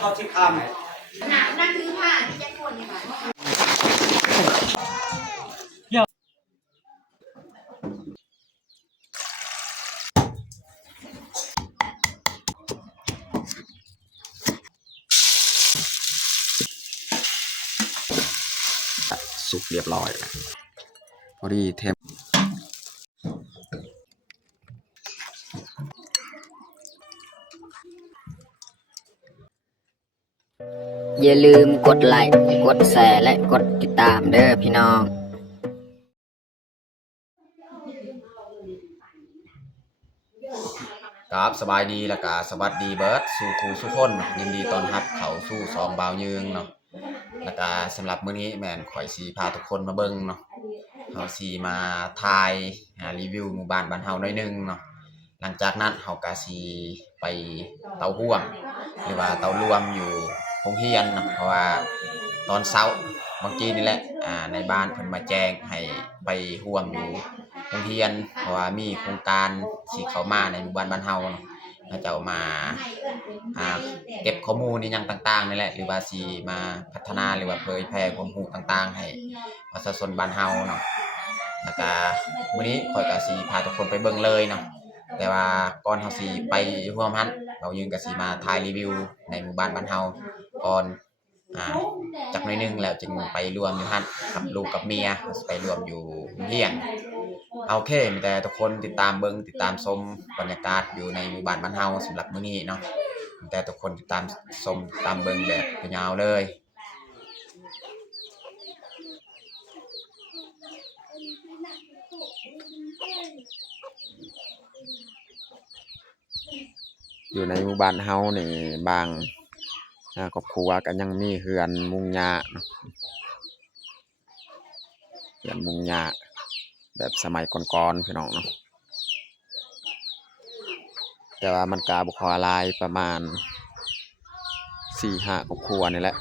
เขาที่คนั่นคือผ้าที่จะคนเนี่ยค่ะสุกเรียบร้อยพอดีเทมอย่าลืมกดไลค์กดแชร์และกดติดตามเด้อพี่น้องครับสบายดีแล้วก็สวัสดีเบิร์ดสู่ครูสุคนยินดีต้อนรับเขาสู่ซองบาวยืงเนาะแล้วก็สำหรับมื้อนี้แม่นข่อยสีพาทุกคนมาเบิ่งเนาะเฮาสีมาถ่ายรีวิวหมู่บ้านบ้านเฮาหน่อยนึงเนาะหลังจากนั้นเฮาก็สิไปเตาห่วงหรือว่าเตารวมอยู่โรงเรียนเนาะเพราะว่าตอนเช้าบางทีนี่แหละในบ้านเพิ่นมาแจ้งให้ไปห่วมอยู่โรงเรียนเพราะว่ามีโครงการสิเข้ามาในหมู่บ้านบ้านเฮาเนาะเขาจะเอามาเก็บข้อมูลในอย่างต่างๆนี่แหละหรือว่าสิมาพัฒนาหรือว่าเผยแพร่ความรู้ต่างๆให้ประชาชนบ้านเฮาเนาะแล้วก็มื้อนี้ข้อยก็สิพาทุกคนไปเบิ่งเลยเนาะแต่ว่าก่อนเฮาสิไปร่วมหันเรายืนก็สิมาถ่ายรีวิวในหมู่บ้านบ้านเฮาก่อนจักหน่อยนึงแล้วจึงไปรวมอยู่หันกับลูกกับเมียไปรวมอยู่โรงเรียนโอเคมีแต่ทุกคนติดตามเบิ่งติดตามชมบรรยากาศอยู่ในหมู่บ้านบ้านเฮาสำหรับมื้อนี้เนาะมีแต่ทุกคนติดตามชมตามเบิ่งแบบยาวเลยอยู่ในหมู่บ้านเฮานี่บางครอบครัวก็ยังมีเฮือนมุงหญ้าเนาะเฮือนมุงหญ้าแบบสมัยก่อนๆพี่น้องเนาะแต่ว่ามันก็บ่พอหลายประมาณ 4-5 ครอบครัวนี่แหละ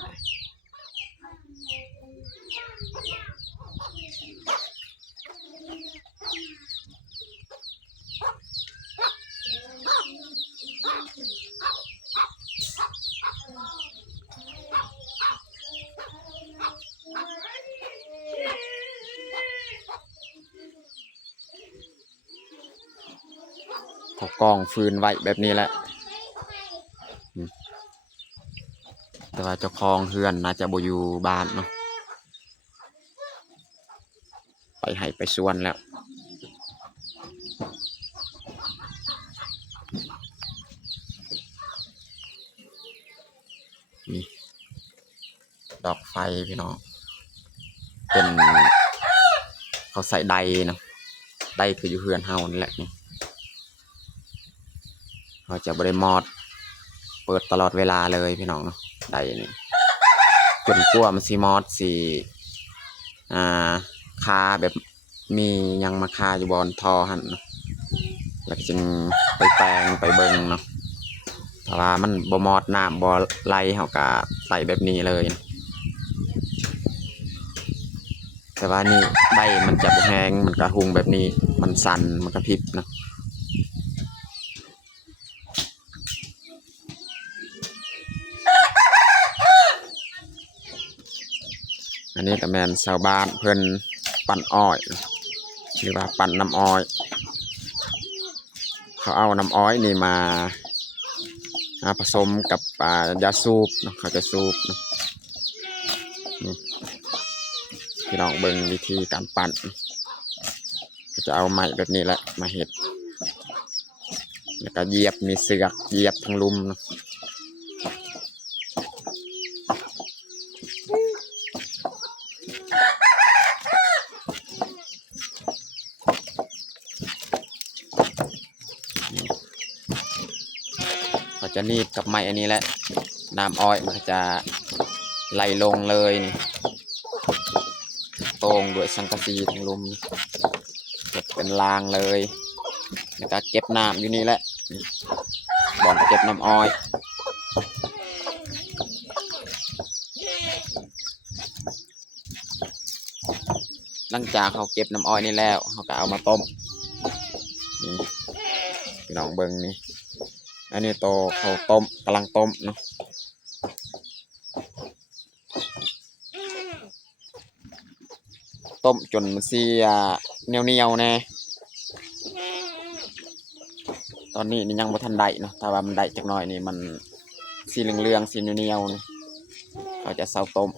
เขากองฟืนไว้แบบนี้แหละแต่ว่าเจ้าของเฮือนน่าจะบ่อยู่บ้านเนาะไปให้ไปสวนแล้วนี่ดอกไฟพี่น้องเป็นเขาใส่ไดเนาะไดคืออยู่เฮือนเฮานี่แหละนี่เขาจะบ่ได้มอดเปิดตลอดเวลาเลยพี่น้องเนาะไดนี่จนกว่ามันสิมอดสิคาแบบมียังมาคาอยู่บนทอหั่นเนาะแล้วจึงไปแปลงไปเบิ่งเนาะเพราะว่ามันบ่มอดน้ำบ่ไหลเฮาก็ใส่แบบนี้เลยนะแต่ว่านี่ใบมันจะบ่แห้งมันก็หุงแบบนี้มันสั่นมันก็พริบนะอันนี้ก็แม่นชาวบ้านเพิ่นปั่นอ้อยหรือว่าปั่นน้ำอ้อยเขาเอาน้ำอ้อยนี่มาผสมกับยาสูบเนาะเขาจะสูบเนาะพี่น้องเบิ่งวิธีการปั่นจะเอาไม้แบบนี้แหละมาเห็ดแล้วก็เหยียบมีเสือกเหยียบทั้งลุมเนาะเขาจะนีบกับไม้อันนี้แหละน้ำอ้อยมันจะไหลลงเลยนี่โต่งด้วยสังกะสีทั้งลุมเก็บเป็นรางเลยแล้วก็เก็บน้ำอยู่นี่แหละบ่อนเก็บน้ำอ้อยหลังจากเขาเก็บน้ำอ้อยนี่แล้วเขาก็เอามาต้มนี่พี่น้องเบิ่งนี่อันนี้โตเขาต้มกำลังต้มเนาะ ต้มจนมันสิเหนียวๆแน่ตอนนี้นี่ยังบ่ทันได้เนาะถ้าว่ามันได้จักหน่อยนี่มันสีเหลืองๆสีเหนียวๆนี่เขาจะเซาต้ม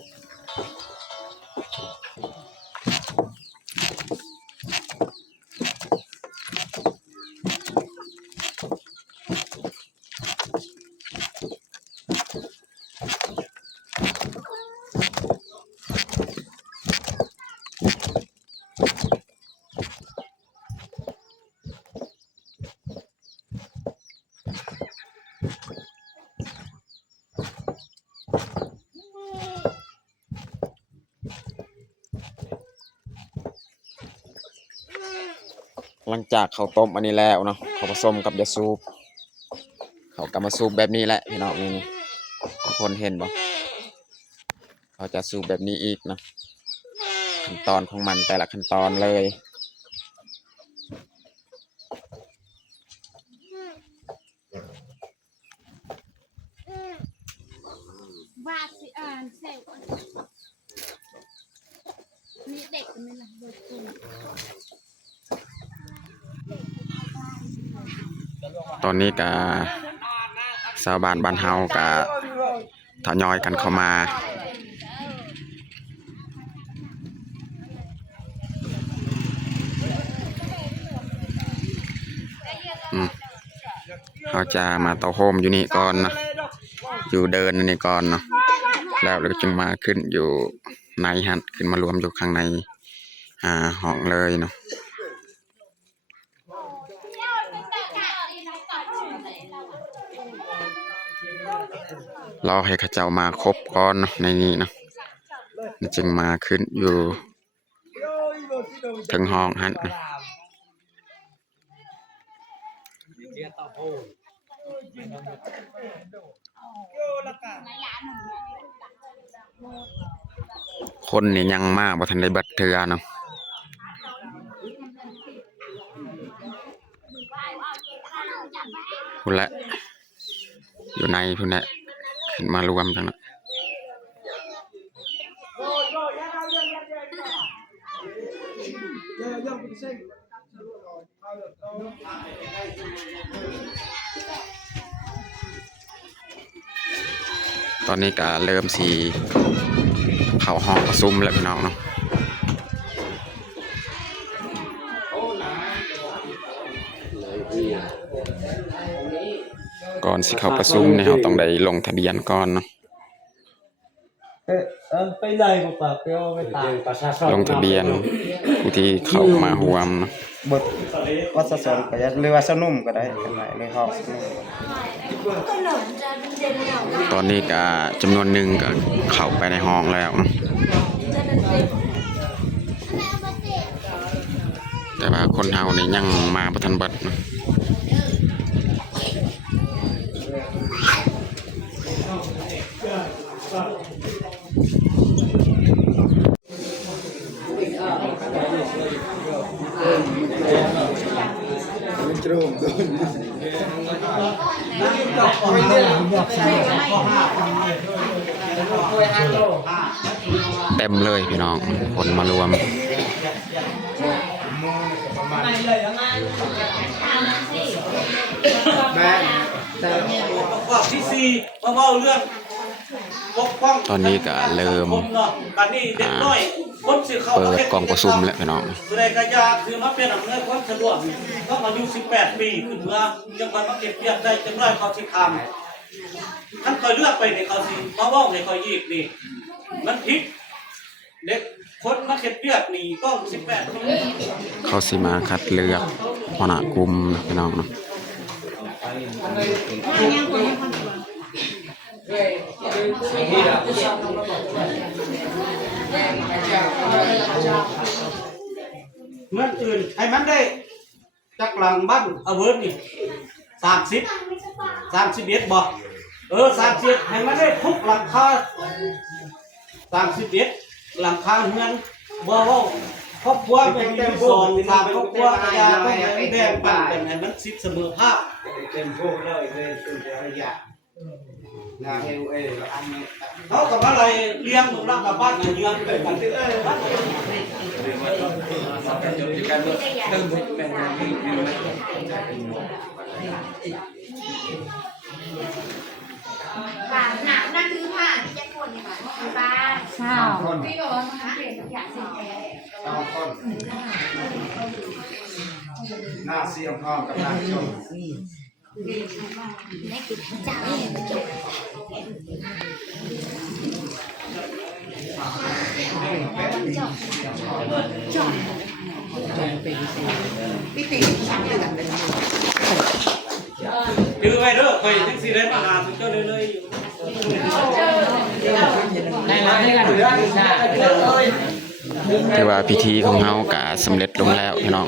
หลังจากเขาต้มอันนี้แล้วเนาะเขาผสมกับยาสูบเขากำมาสูบแบบนี้แหละพี่น้องนี่ทุกคนเห็นบ่เขาจะสูบแบบนี้อีกเนาะขั้นตอนของมันแต่ละขั้นตอนเลยวาดสิอ่านเซลมีเด็กคนนึงนะเด็กคน ตอนนี้ก็ชาวบ้านบ้านเฮาก็ทยอยกันเข้ามาเขาจะมาเตาโฮมอยู่นี่ก่อนเนาะอยู่เดินนี่ก่อนเนาะแล้วเราจึงมาขึ้นอยู่ในหันขึ้นมารวมอยู่ข้างในห้องเลยเนาะรอให้ข้าเจ้ามาครบก่อนเนาะในนี้เนาะจึงมาขึ้นอยู่ถึงห้องหันนะคนนี่ยังมากบ่ทันได้เบิดเทื่อเนาะพุ่นละอยู่ในพุ่นละขึ้นมารวมจังนะตอนนี้ก็เริ่มสีเข้าห้องประชุมแล้วพี่น้องเนาะก่อนสิเข้าประชุมเนี่ยเราต้องได้ลงทะเบียนก่อนเนาะไปเลยบอกว่าไปเอาไปตามลงทะเบียนผู้ที่เข้ามาร่วมเนาะบทวัดสนก็จะหรือว่าสนุ่มก็ได้กันไหนในห้องสนุ่ม ตอนนี้ก็จำนวนหนึ่งก็เข้าไปในห้องแล้วเนาะแต่ว่าคนเฮานี่ยังมาบ่ทันเบิดเนาะเต็มเลยพี่น้องคนมารวมตอนนี้ก็เริ่มเปิดกล่องประชุมแล้วพี่น้องเลยกระยาคือมาเป็นอำนวยความสะดวกต้องอายุ18 ปีขึ้นเมื่อจังหวัดมาเก็บเกี่ยวได้จังไรเขาสิทำท่านคอยเลือกไปในเขาสิมาว่าในคอยยีกนี่มันผิดเด็กคนมาเก็บเกี่ยวนี่ต้อง18 ปีเขาสิมาคัดเลือกหัวหน้ากลุ่มพี่น้องเนาะเมื่ออื่นให้มันได้จากหลังบ้านเอาเวิร์ดนี่31บอก30ให้มันได้ทุกหลังคา31หลังคาเฮือนบ่เว้าครอบครัวเป็น2 3ครอบครัวก็อย่าต้องแบ่งปันกันให้มันสิทธิเสมอภาคเต็มพวกเลยเป็นตัวระยะ เขากับอะไรเลี้ยงตรงนั้นกับบ้านเลี้ยงไปกันที่บ้านบ้านหนาวนั่นคือผ้าที่จะคนเนี่ยบ้านเช่าพี่บอกว่าเปลี่ยนทุกอย่างสิหน้าเสียงพร้อมกับหน้าชม นี่คือเจ้าดื้อไว้เด้อคอยทั้งสี่ได้มาหาถึงเจ้าเลยอยู่ถือว่าพิธีของเฮาก็สำเร็จลงแล้วพี่น้อง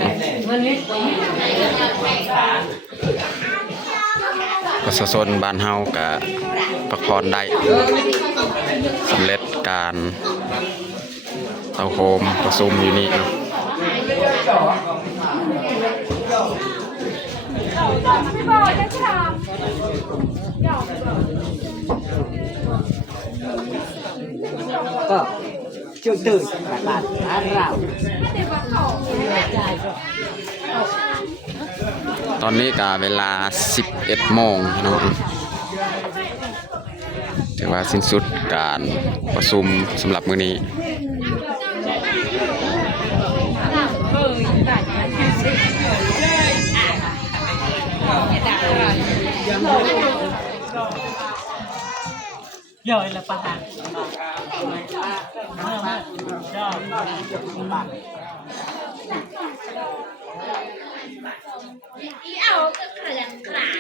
ประชาชนบ้านเฮาก็พักผ่อนได้สำเร็จการเอาโฮมประชุมอยู่นี่เนาะก็จุดตื่นตลาดร้านเรา ตอนนี้ก็เวลา 11 โมงเนาะถือว่าสิ้นสุดการประชุมสำหรับมื้อนี้ย่อยละปะฮะ เอาก็เกลื่อนกลาด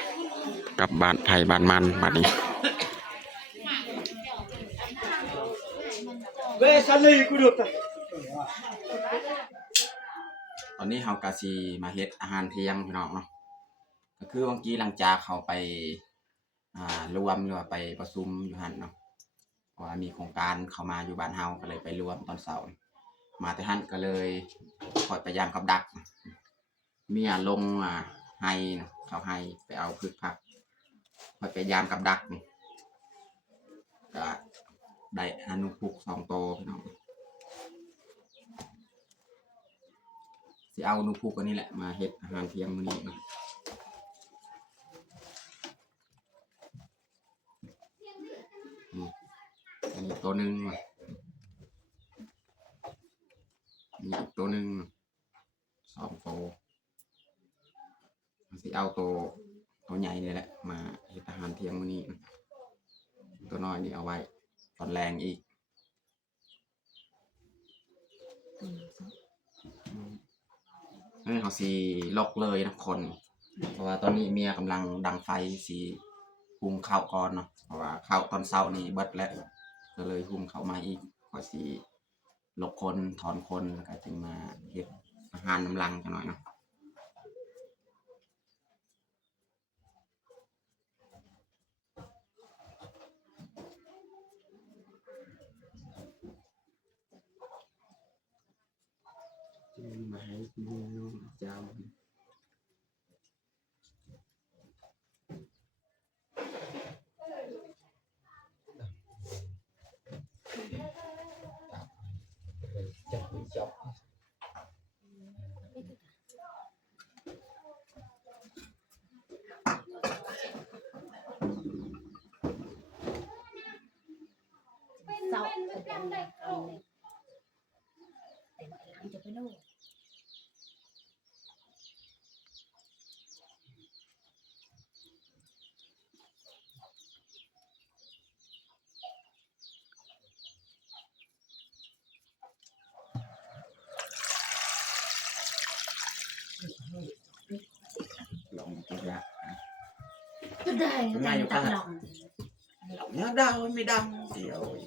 กลับบ้านไผ่บ้านมันบัดนี้ เวสันลีกูดูต ตอนนี้เฮากะสิมาเฮ็ดอาหารเที่ยงพี่น้องเนาะก็คือเมื่อกี้หลังจากเขาไปรวมหรือว่าไปประชุมอยู่หั่นเนาะเพราะว่ามีโครงการเข้ามาอยู่บ้านเฮาก็เลยไปรวมตอนเช้ามาแต่หั่นก็เลยคอยไปย่างกับดักเมียลงไห้เนาะเขาให้ไปเอาพืชผักคอยไปยามกับดักนี่ก็ได้อนุพุก2 โตพี่น้องสิเอาอนุพุกอันนี้แหละมาเฮ็ดอาหารเที่ยงมื้อนี้เนาะอันนี้ตัวหนึ่งมีอีกตัวหนึ่ง2 โตสิเอาตัวใหญ่นี่แหละมาเฮ็ดอาหารเที่ยงมื้อนี้ตัวน้อยนี่เอาไว้ตอนแรงอีกเขาสิล็อกเลยนะคนเพราะว่าตอนนี้เมียกำลังดังไฟสิหุงข้าวก่อนเนาะเพราะว่าข้าวตอนเช้านี่เบิดแล้วก็เลยหุงข้าวมาอีกก็สิลกคนถอนคนแล้วก็จึงมาเฮ็ดอาหารน้ำลังจังหน่อยเนาะมาให้เจ้าเจ้าเป็นยังไงเอาเลยแต่หลังจะไปโน่น ลองกินยา ก็ได้ตัดหลง nhớ đau mới đau thì rồi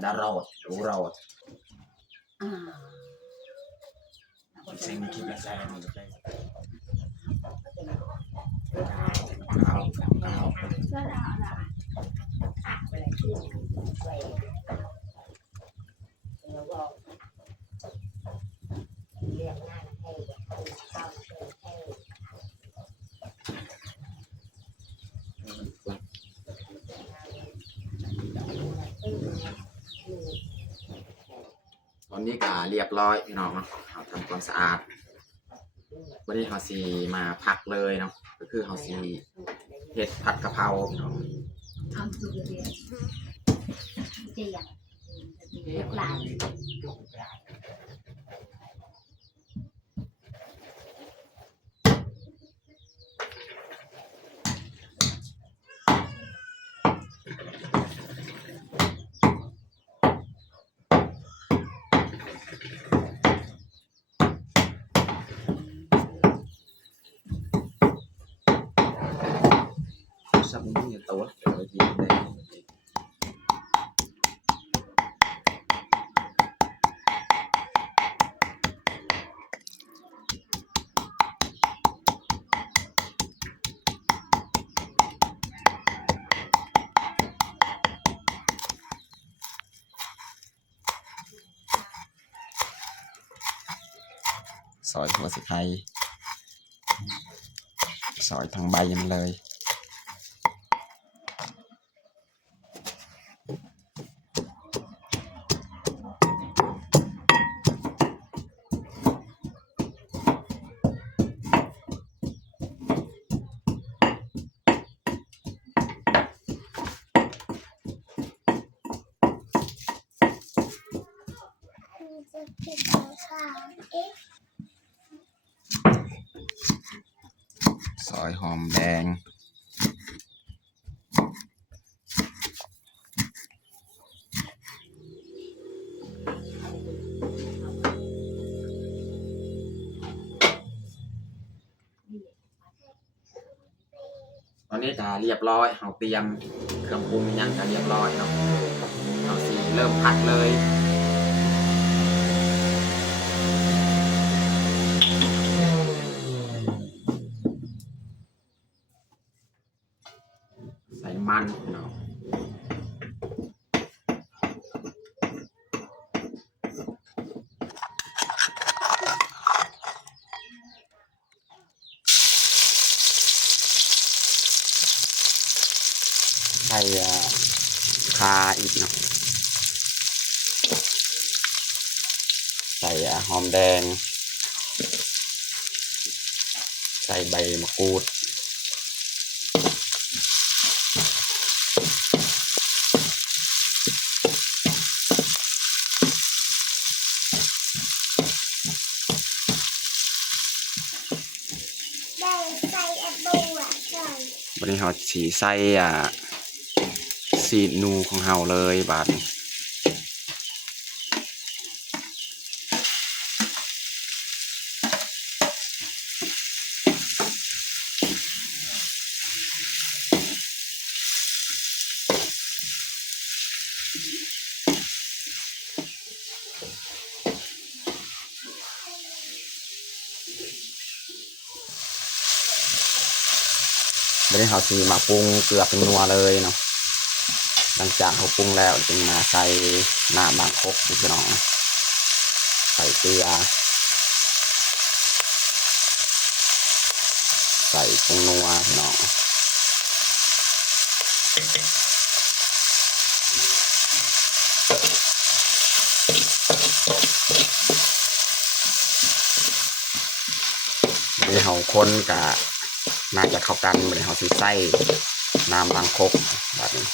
đã rọt đủ rọt xem kịp là sao mà được đây cao นี้ก็เรียบร้อยพี่น้องเนาะเราทำความสะอาดวันนี้เราสีมาพักเลยเนาะก็คือเราสีเห็ดผัดกะเพราพี่น้อง ทำสุดเลยเจียงเรียกลาย sắp những nhiều tàu rồi thì đây sỏi của sự thay sỏi thằng bay em lời sỏi hòm đenตอนนี้จะเรียบร้อยเราเตรียมเครื่องปรุงยังจะเรียบร้อยเนาะเราสีเริ่มผัดเลยใส่มันเนาะใส่คาอีกเนาะใส่หอมแดงใส่ใบมะกรูดวันนี้เราสีใส่ซีดนูของเราเลยบาดวันนี้เราสีมาปรุงเกลือเป็นนัวเลยเนาะหลังจากเขาปรุงแล้วจึงมาใส่น้ำบางคกพี่น้องใส่เกลือใส่ผงนัวพี่น้องเดี๋ยวเขาคนกับน่าจะเข้ากันเดี๋ยวเขาสิใส่น้ำบางคกแบบนี้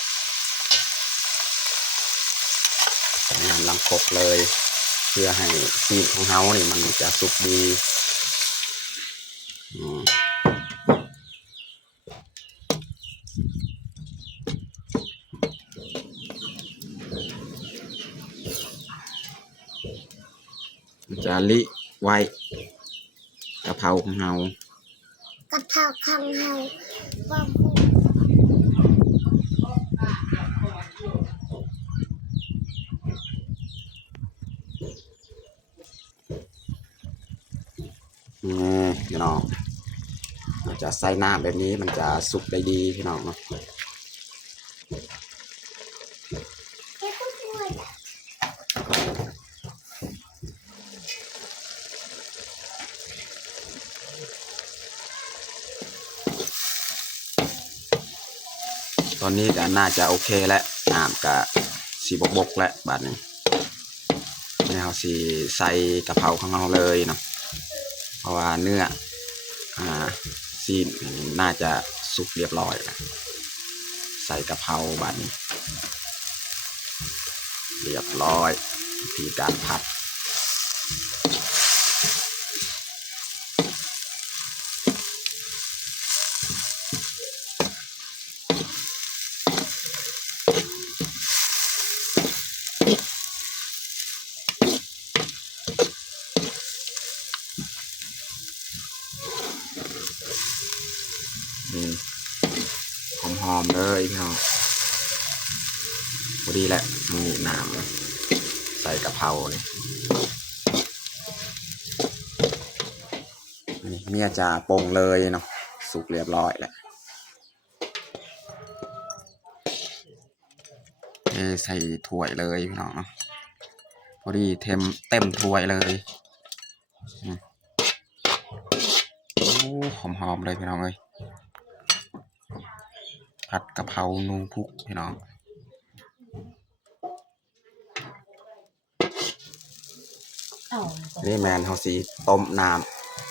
น้ำลำคกเลยเพื่อให้ซีดของเขาเนี่ยมันจะสุกดีจะลิไว้กะเพราของเรากะเพราของเราพี่น้องเราจะใส่น้ำแบบนี้มันจะสุกได้ดีพี่น้องเนาะตอนนี้ก็น่าจะโอเคแล้วน้ำกับสีบกแล้วบาดนี้ เฮาสิใส่กะเพราของเราเลยเนาะเพราะว่าเนื้อซีนน่าจะสุกเรียบร้อยแล้วใส่กะเพราบัดนี้เรียบร้อยวิธีการผัดหอมๆเลยพี่น้องพอดีแหละมีน้ำใส่กะเพราเลยนี่เมียจะปรุงเลยเนาะสุกเรียบร้อยแล้วใส่ถ้วยเลยพี่น้องเนาะพอดีเต็มถ้วยเลยโอ้หอมๆเลยพี่น้องเอ้ยผัดกะเพรานูพุกพี่น้องนี่แมนเฮาสีต้มน้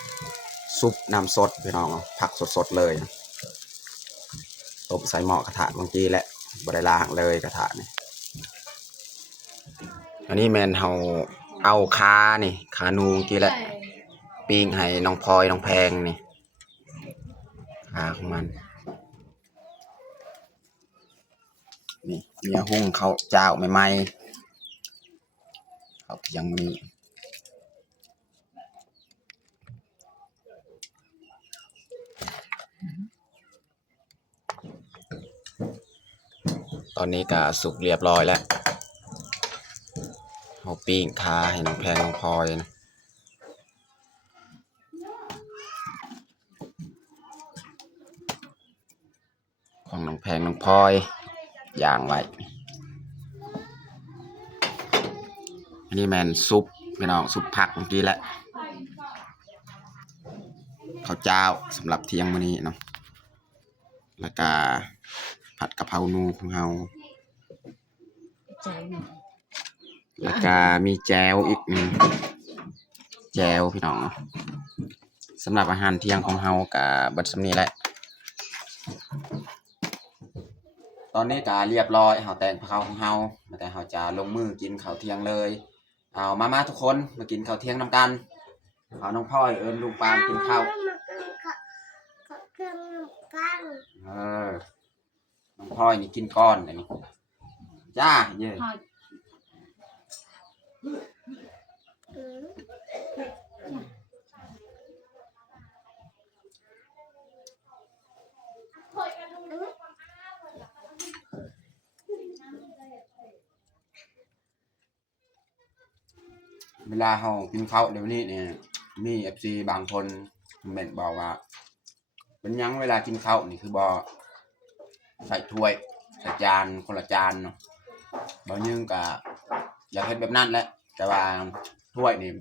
ำซุปน้ำสดพี่น้องผักสดๆเลยต้มใส่หม้อกระทะเมื่อกี้แหละบริล้างเลยกระทะนี่อันนี้แมนเฮาเอาขานูเมื่อกี้แหละปิ้งให้น้องพลอยน้องแพงนี่ขาของมันนี่เมียหุ้งเขาเจ้าใหม่ๆเขายังมีตอนนี้ก็สุกเรียบร้อยแล้วเอาปิ้งขาให้น้องแพงน้องพลอยนะของน้องแพงน้องพลอยย่างไว้อันนี้แมนซุปพี่น้องซุปผักเมื่อกี้แหละข้าวเจ้าสำหรับเที่ยงมื้อนี้เนาะแล้วก็ผัดกะเพรานูของเราแล้วก็มีแจวอีกหนึ่งแจวพี่น้องเนาะสำหรับอาหารเที่ยงของเรากับบัดสำนี้แหละตอนนี้ก็เรียบร้อยเฮาแต่งข้าวของเฮาแต่เฮาจะลงมือกินข้าวเที่ยงเลยเอามาทุกคนมากินข้าวเที่ยงนำกันเอาน้องพ่อยลุงปานกินข้าวน้องพ่อยนี่กินก้อนอันนี้จ้าเย่เวลาเรากินข้าวเดี๋ยวนี้เนี่ยมี FC บางคนคอมเมนต์บอกว่าเป็นยังเวลากินข้าวนี่คือบ่ใส่ถ้วยใส่จานคนละจานเนาะบ่ยึงก็อยากเฮ็ดแบบนั้นแหละแต่ว่าถ้วยนี่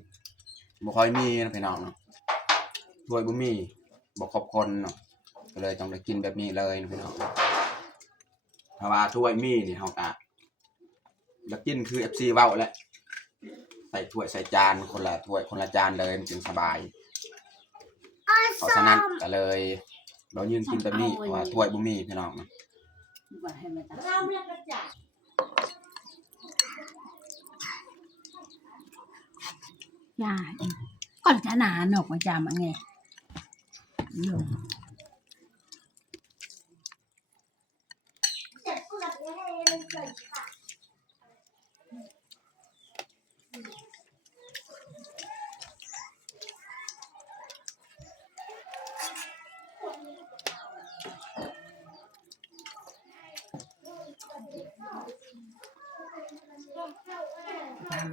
บ่ค่อยมีนะพี่น้องเนาะถ้วยบ่มีบ่ครบคนเนาะก็เลยต้องได้กินแบบนี้เลยนะพี่น้องถ้าว่าถ้วยมีนี่เฮาก็อยากกินคือ FC เว้าแหละใส่ถ้วยใส่จานคนละถ้วยคนละจานเลยมันจึงสบายเพราะฉะนั้นก็เลยเรายืนกินแบบนี้ว่าถ้วยบุมีพี่น้องยาก่อนจะหนาหนกมาจามไง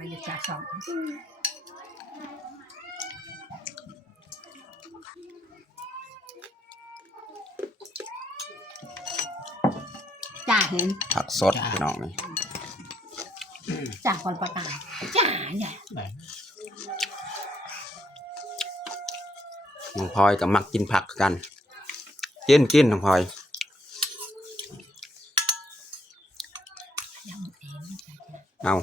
มันจะสองจ่าเห็นผักสดพี่น้องนี่จ่าคนประกาศจ่าเนี่ยน้องพลอยกับมักกินผักกันกินน้องพลอยเอา